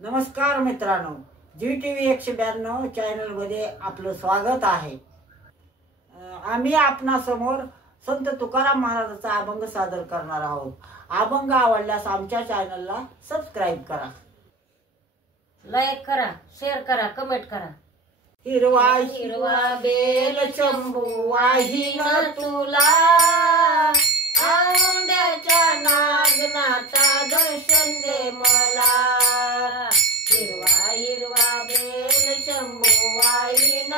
नमस्कार मित्रांनो, जी TV 192 channel मध्ये आपलं स्वागत आहे। आम्ही आपणासमोर संत तुकाराम महाराजांचा अभंग सादर करणार आहोत। अभंग आवडल्यास आमच्या चॅनलला सबस्क्राइब करा, लाईक करा, शेअर करा, कमेंट करा। हिरवा हिरवा बेल चंबू वाहीन तुला, औंड्याच्या नागनाचा दर्शन दे मला। हिरवा हिरवा बेल शंभू वाहीन